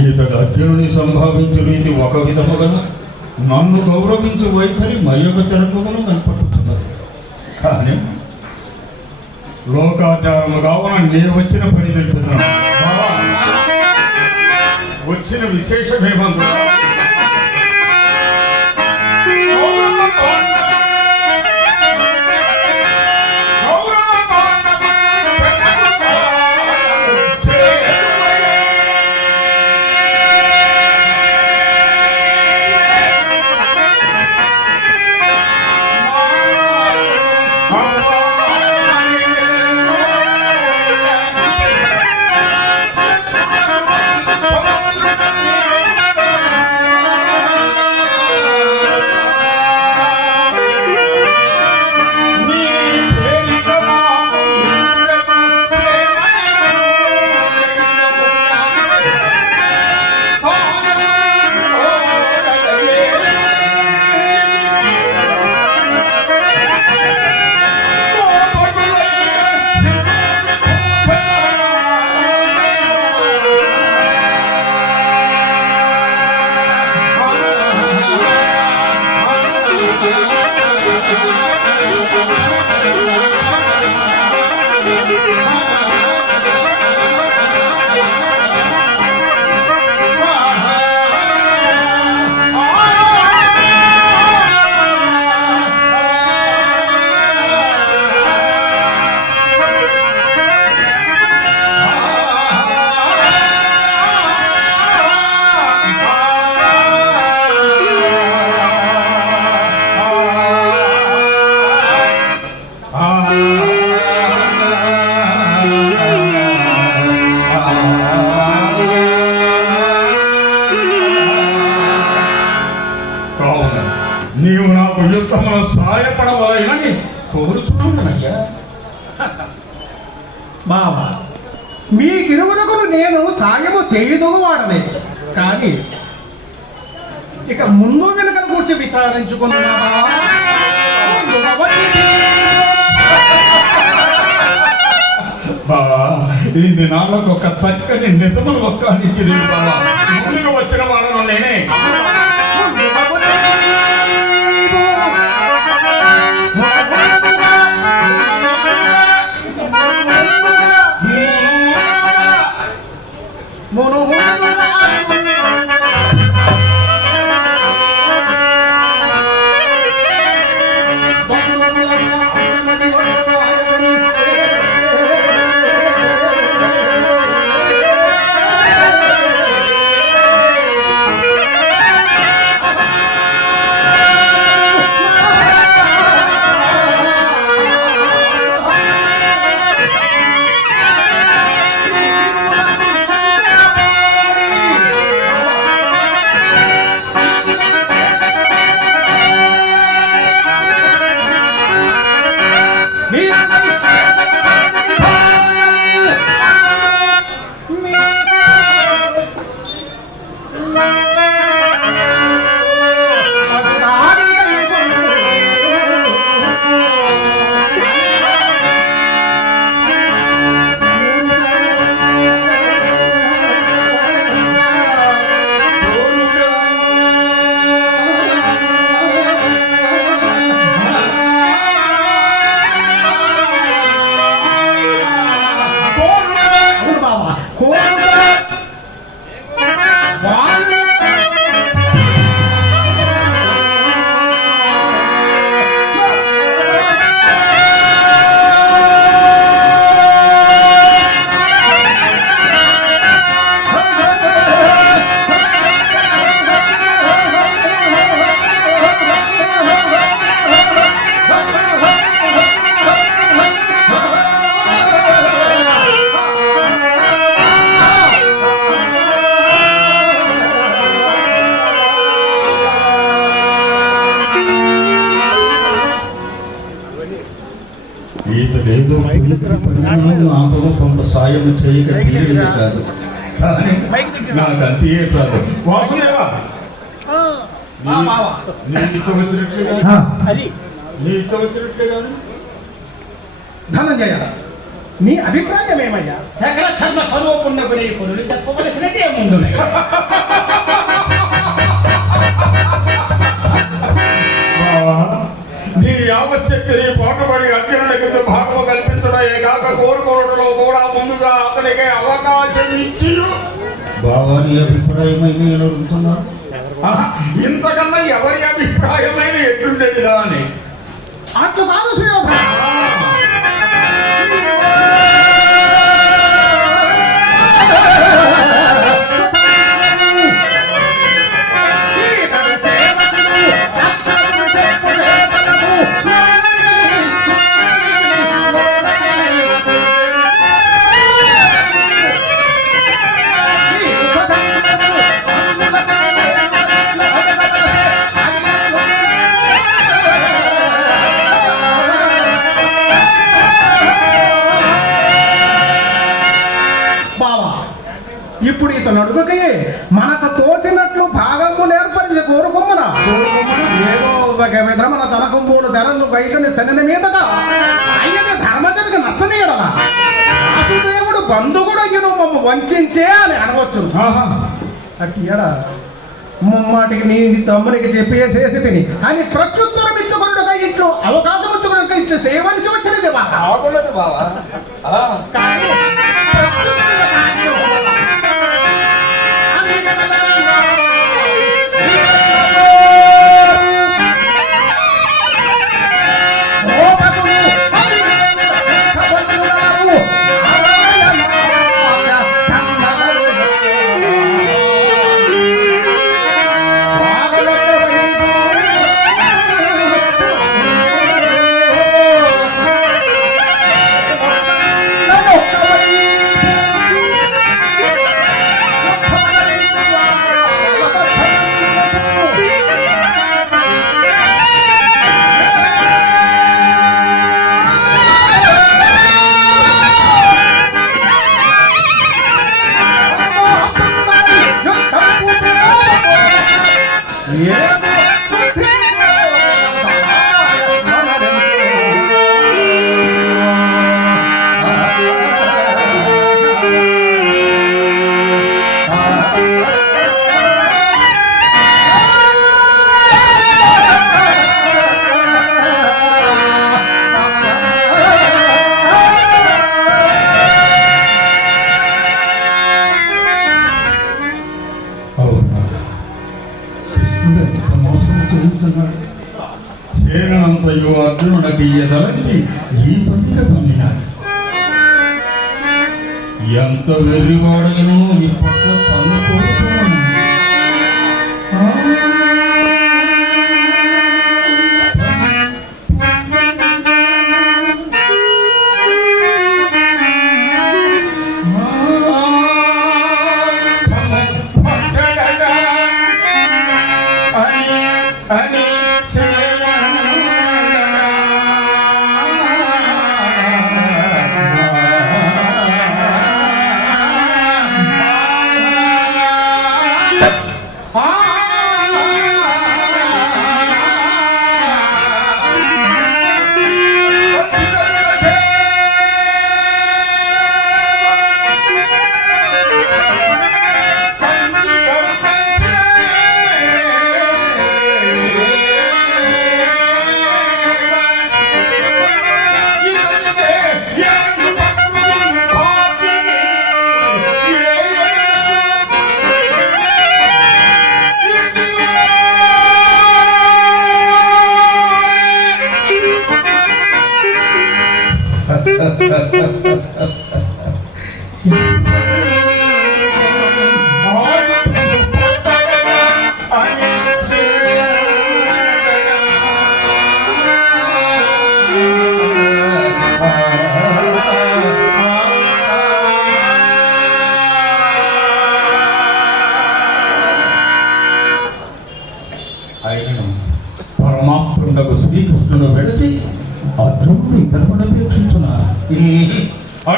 ఈతడు అర్జునుని సంభావించు రీతి ఒక విధముగా నన్ను గౌరవించు వైఖరి మరొక తెరపుగా కనపడుతున్నది. కానీ లోకాచారము కావున నేను వచ్చిన పని తెలుపుతున్నాను. వచ్చిన విశేషమేమందు నీవు నాకు యుద్ధంలో సాయపడవలనని కోరుచున్నానయ్యా. బావ, మీ గిరువులకు నేను సాయము చేయదోవాడనే, కానీ ఇక ముందు వెనుకల కూర్చి విచారించుకున్నా బావా, ఇన్ని నాళ్ళకు ఒక చక్కని నిజములు ఒక్కనిచ్చింది బావా. ముందుకు వచ్చిన వాళ్ళను నేనే. నాకు కొంత సాయం చేయక తీరేది కాదు, కానీ నాకు అంతే చాలు. వాసుదేవా, నీ ఇచ్చ వచ్చినట్లే కాదు, నీ ఇచ్చ వచ్చినట్లే కాదు. ధనంజయ, నీ అభిప్రాయం ఏమయ్యా? సకల ధర్మ స్వరూపుణ్ణకు నీ కొనులు చెప్పవలసినదే ముందు. నీ ఆవశ్యక్తిని పాటుపడి అర్జునుడికి భాగము కల్పించడమే కాక కోరుకోవడంలో కూడా ముందుగా అతనికి అవకాశం ఇచ్చి బావాని అభిప్రాయమైన నేను అడుగుతున్నాను. ఇంతకన్నా ఎవరి అభిప్రాయమైన ఎట్లుండేదిగా అని. అట్లు కాదు సుయోధన. ఇప్పుడు ఇతను అడుగుకయే మనకు తోచినట్లు భాగము నేర్పరిచి కోరుకొమ్మన ఏదో ఒక విధమున తనకుంబూలు తెరలు బయటని చనిన మీదట అయ్యని ధర్మజనికి నచ్చనీయడలా వాసుదేవుడు బంధువుడు మమ్మ వంచే అని అనవచ్చు. అట్లా ముమ్మాటికి నీ తమ్మునికి చెప్పేసేసి తిని అని ప్రత్యుత్తరం ఇచ్చుకున్నట్టుగా ఇట్లు అవకాశం ఇచ్చుకున్నట్టుగా ఇట్లు చేయవలసి వచ్చినది బావా. సేనంతయు అర్జునుడికి ఎదలంచి ఈ పదిగా పొందినాడు. ఎంత వెర్రివాడైనో ఇప్పట్లో తను కోరుకున్నాను. ఆయనను పరమాత్ముడకు శ్రీకృష్ణుడు విడిచి అర్జునుడు ఇతరుడు అపేక్షించున్నారు.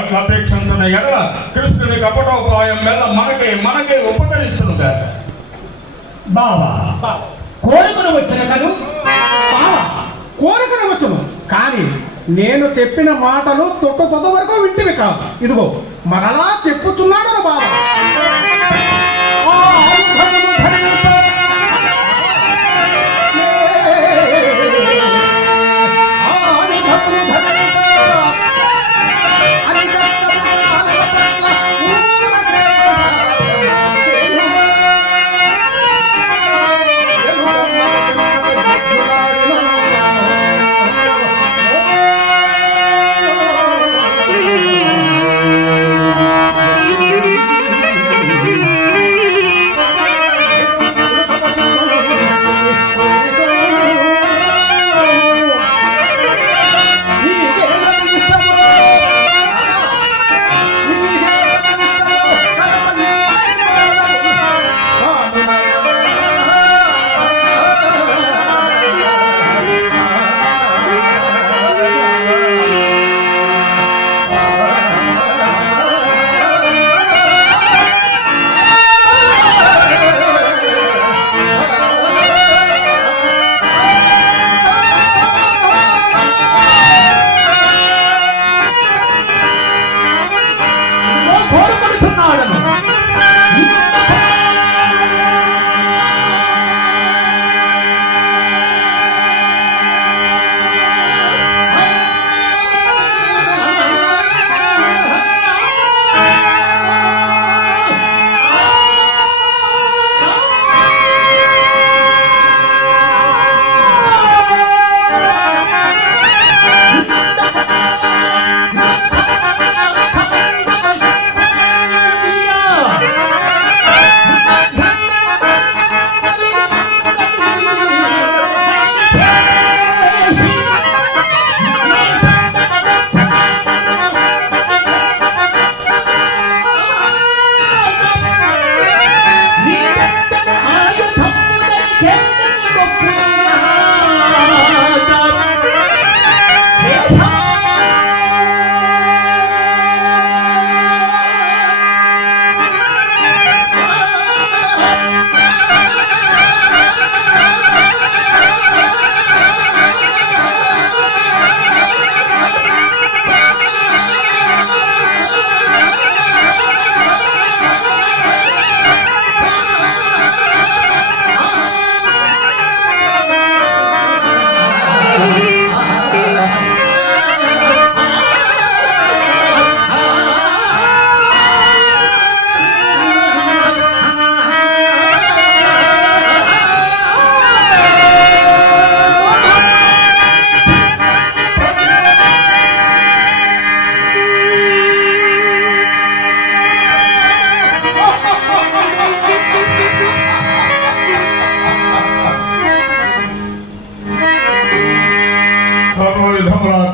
ఎట్లా అపేక్షించిన ఎడల కృష్ణుని కపటోపాయం మెల్ల మనకే ఉపకరించును కాక. బావా కోరుకుని వచ్చిన కదూ. బావా కోరికను వచ్చును, కానీ నేను చెప్పిన మాటలు తొట్టు వరకు వింటివి కాదు. ఇదిగో మరలా చెప్పుచున్నాడు బాబా.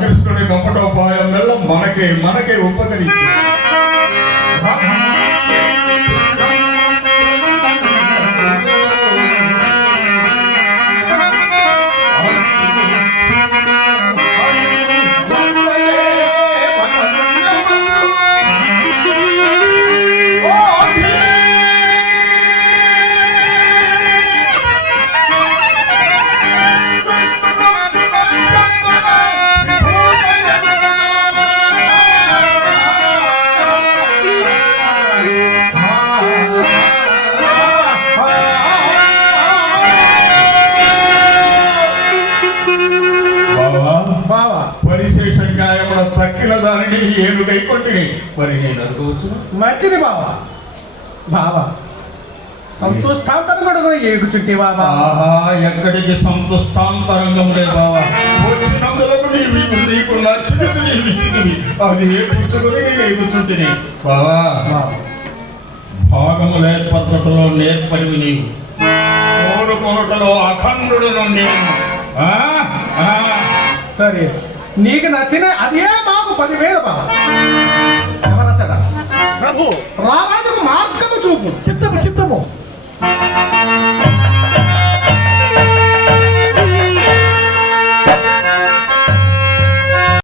కృష్ణుడి కపటోపాయం మెల్ల మనకే ఉపకరించి తక్కిన దానిని ఏడు కైకొట్టి మరి నేను అనుకోవచ్చు. మంచిది బావా. బావా సంతుష్టాంతరంగా ఏగు చుట్టి బాబా. ఎక్కడికి సంతుష్టాంతరంగంలే బావా. వచ్చినందులకు నీకు నచ్చినది నీవు ఇచ్చినవి అది ఏర్పుచ్చుకొని నేను ఏగుచుంటిని బావా. భాగముల ఏర్పరచటలో నేర్పరివి నీవు, కోరుకొనుటలో అఖండుడు నేను. సరే నీకు నచ్చిన అదే మాకు 10,000 బాబా. ఎవరచ్చట ప్రభు రారాజుకు మార్గము చూపు. చిత్తము